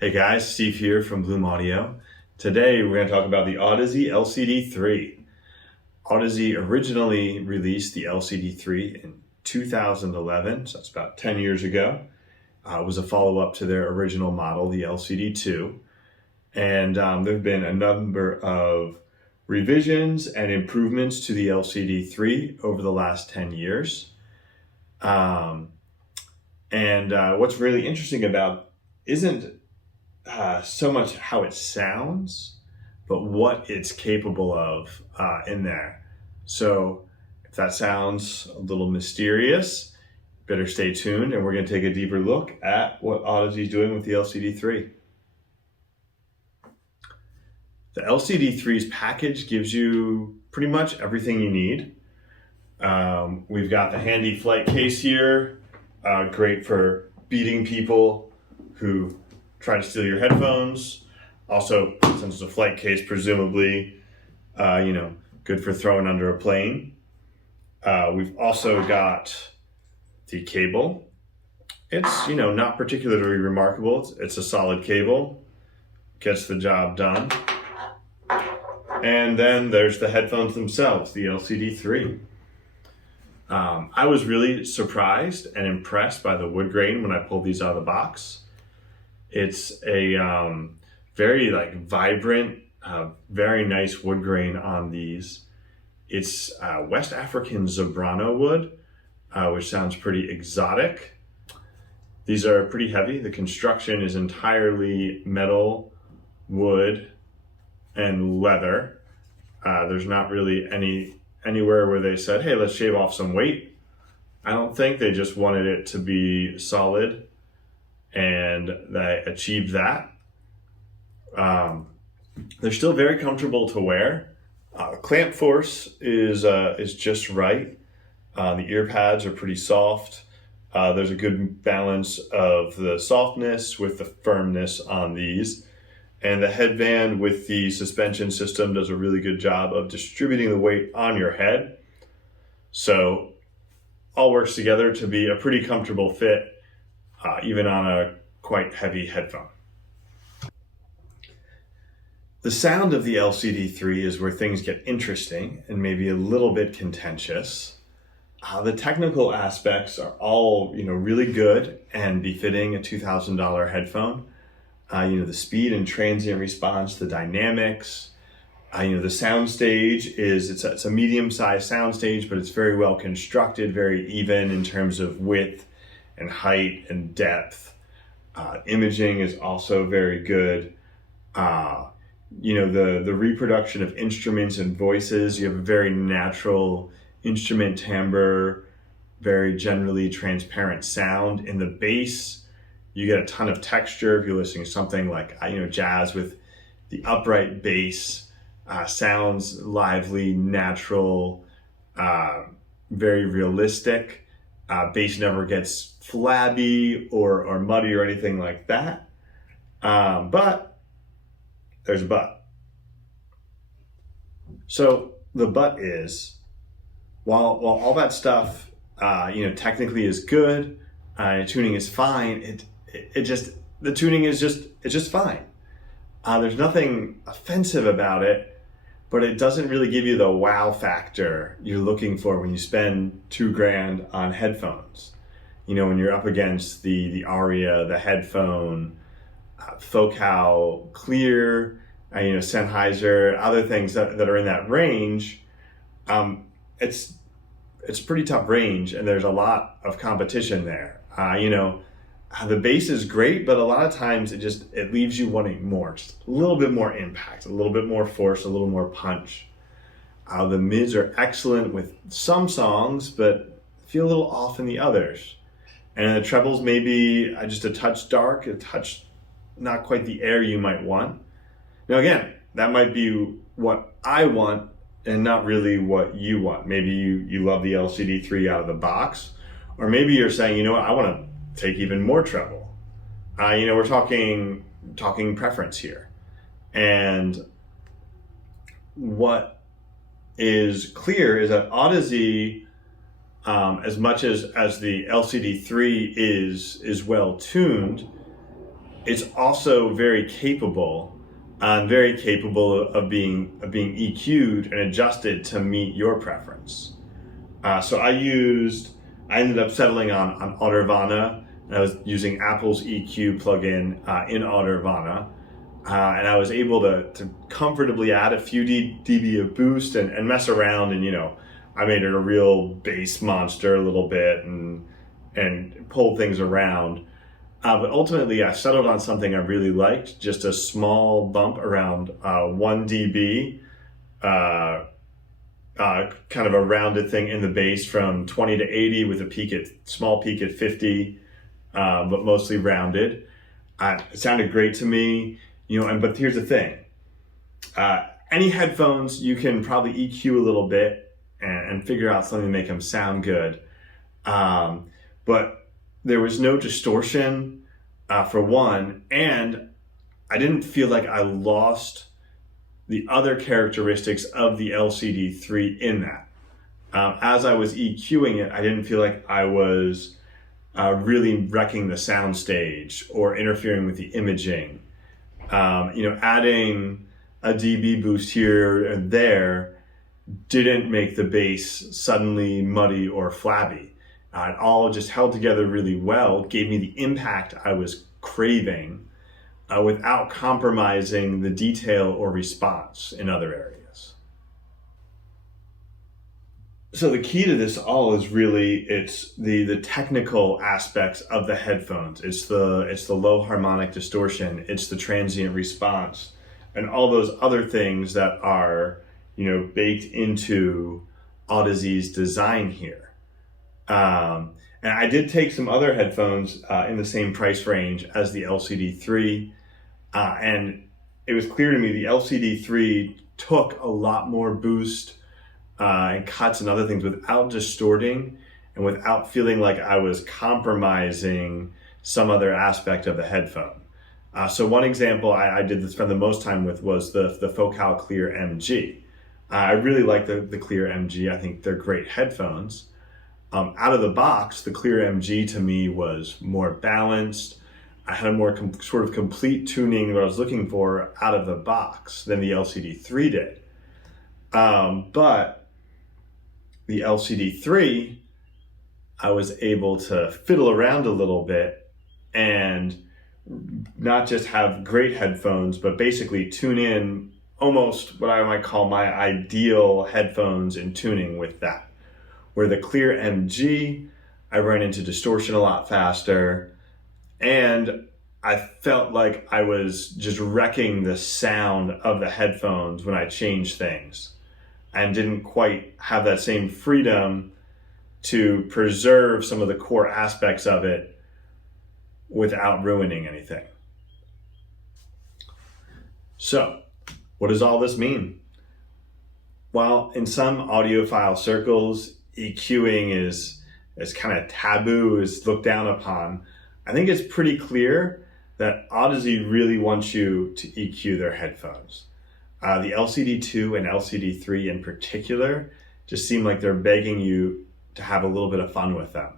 Hey guys, Steve here from Bloom Audio. Today we're going to talk about the Audeze LCD-3. Audeze originally released the LCD-3 in 2011, so that's about 10 years ago. It was a follow-up to their original model, the LCD-2. And there have been a number of revisions and improvements to the LCD-3 over the last 10 years. What's really interesting about isn't so much how it sounds, but what it's capable of in there. So if that sounds a little mysterious, better stay tuned, and we're going to take a deeper look at what Audeze is doing with the LCD-3. The LCD-3's package gives you pretty much everything you need. We've got the handy flight case here, great for beating people who try to steal your headphones. Also, since it's a flight case, presumably, good for throwing under a plane. We've also got the cable. It's, not particularly remarkable. It's a solid cable, gets the job done. And then there's the headphones themselves, the LCD-3. I was really surprised and impressed by the wood grain when I pulled these out of the box. It's a very vibrant, very nice wood grain on these. It's West African Zebrano wood, which sounds pretty exotic. These are pretty heavy. The construction is entirely metal, wood, and leather. There's not really anywhere where they said, hey, let's shave off some weight. I don't think. They just wanted it to be solid, and they achieved that. They're still very comfortable to wear. Clamp force is just right. The ear pads are pretty soft. There's a good balance of the softness with the firmness on these. And the headband with the suspension system does a really good job of distributing the weight on your head. So all works together to be a pretty comfortable fit, even on a quite heavy headphone. The sound of the LCD-3 is where things get interesting and maybe a little bit contentious. The technical aspects are all, really good and befitting a $2,000 headphone. The speed and transient response, the dynamics, the sound stage it's a medium-sized sound stage, but it's very well constructed, very even in terms of width and height and depth. Imaging is also very good. The reproduction of instruments and voices, you have a very natural instrument timbre, very generally transparent sound. In the bass, you get a ton of texture. If you're listening to something like, jazz with the upright bass, sounds lively, natural, very realistic. Bass never gets flabby or muddy or anything like that. But there's a but. So the but is, while all that stuff, technically is good, tuning is fine, the tuning is just fine. There's nothing offensive about it, but it doesn't really give you the wow factor you're looking for when you spend $2,000 on headphones. When you're up against the Aria, the headphone, Focal, Clear, Sennheiser, other things that are in that range. It's a pretty tough range, and there's a lot of competition there. The bass is great, but a lot of times it leaves you wanting more, just a little bit more impact, a little bit more force, a little more punch. The mids are excellent with some songs, but feel a little off in the others. And the trebles maybe just a touch dark, a touch not quite the air you might want. Now again, that might be what I want and not really what you want. Maybe you love the LCD-3 out of the box, or maybe you're saying, I want to take even more treble. We're talking preference here. And what is clear is that Audeze, as much as the LCD-3 is well tuned, It's also very capable of being EQ'd and adjusted to meet your preference. So I ended up settling on Audeze, and I was using Apple's EQ plugin in Audeze. And I was able to comfortably add a few dB of boost and mess around, and I made it a real bass monster a little bit and pulled things around. But ultimately, I settled on something I really liked, just a small bump around 1 dB, kind of a rounded thing in the bass from 20 to 80 with a small peak at 50, but mostly rounded. It sounded great to me, but here's the thing. Any headphones, you can probably EQ a little bit and figure out something to make them sound good. But there was no distortion, for one, and I didn't feel like I lost the other characteristics of the LCD-3 in that. As I was EQing it, I didn't feel like I was really wrecking the soundstage or interfering with the imaging. Adding a dB boost here and there didn't make the bass suddenly muddy or flabby. It all just held together really well, gave me the impact I was craving without compromising the detail or response in other areas. So the key to this all is really, it's the technical aspects of the headphones. It's the low harmonic distortion, it's the transient response, and all those other things that are baked into Audeze's design here. And I did take some other headphones in the same price range as the LCD-3, and it was clear to me the LCD-3 took a lot more boost and cuts and other things without distorting and without feeling like I was compromising some other aspect of the headphone. So one example I did spend the most time with was the Focal Clear MG. I really like the Clear MG. I think they're great headphones. Out of the box, the Clear MG to me was more balanced. I had a more sort of complete tuning that I was looking for out of the box than the LCD-3 did. But the LCD-3, I was able to fiddle around a little bit and not just have great headphones, but basically tune in almost what I might call my ideal headphones in tuning with that. Where the Clear MG, I ran into distortion a lot faster, and I felt like I was just wrecking the sound of the headphones when I changed things, and didn't quite have that same freedom to preserve some of the core aspects of it without ruining anything. So, what does all this mean? While in some audiophile circles, EQing is kind of taboo, is looked down upon, I think it's pretty clear that Audeze really wants you to EQ their headphones. The LCD-2 and LCD-3 in particular just seem like they're begging you to have a little bit of fun with them.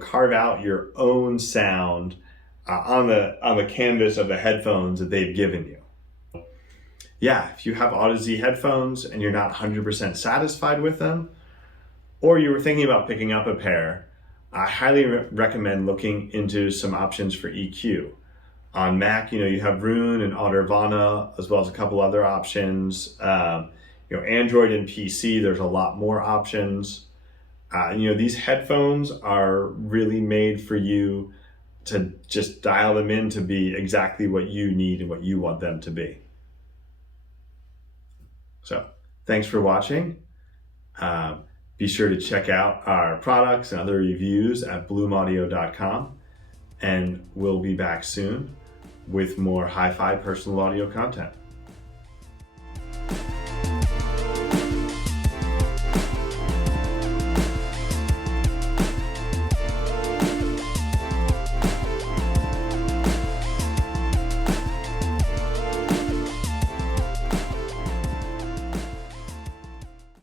Carve out your own sound on the canvas of the headphones that they've given you. Yeah, if you have Audeze headphones and you're not 100% satisfied with them, or you were thinking about picking up a pair, I highly recommend looking into some options for EQ. On Mac, you have Roon and Audeze, as well as a couple other options. Android and PC, there's a lot more options. These headphones are really made for you to just dial them in to be exactly what you need and what you want them to be. So, thanks for watching. Be sure to check out our products and other reviews at bloomaudio.com, and we'll be back soon with more hi-fi personal audio content.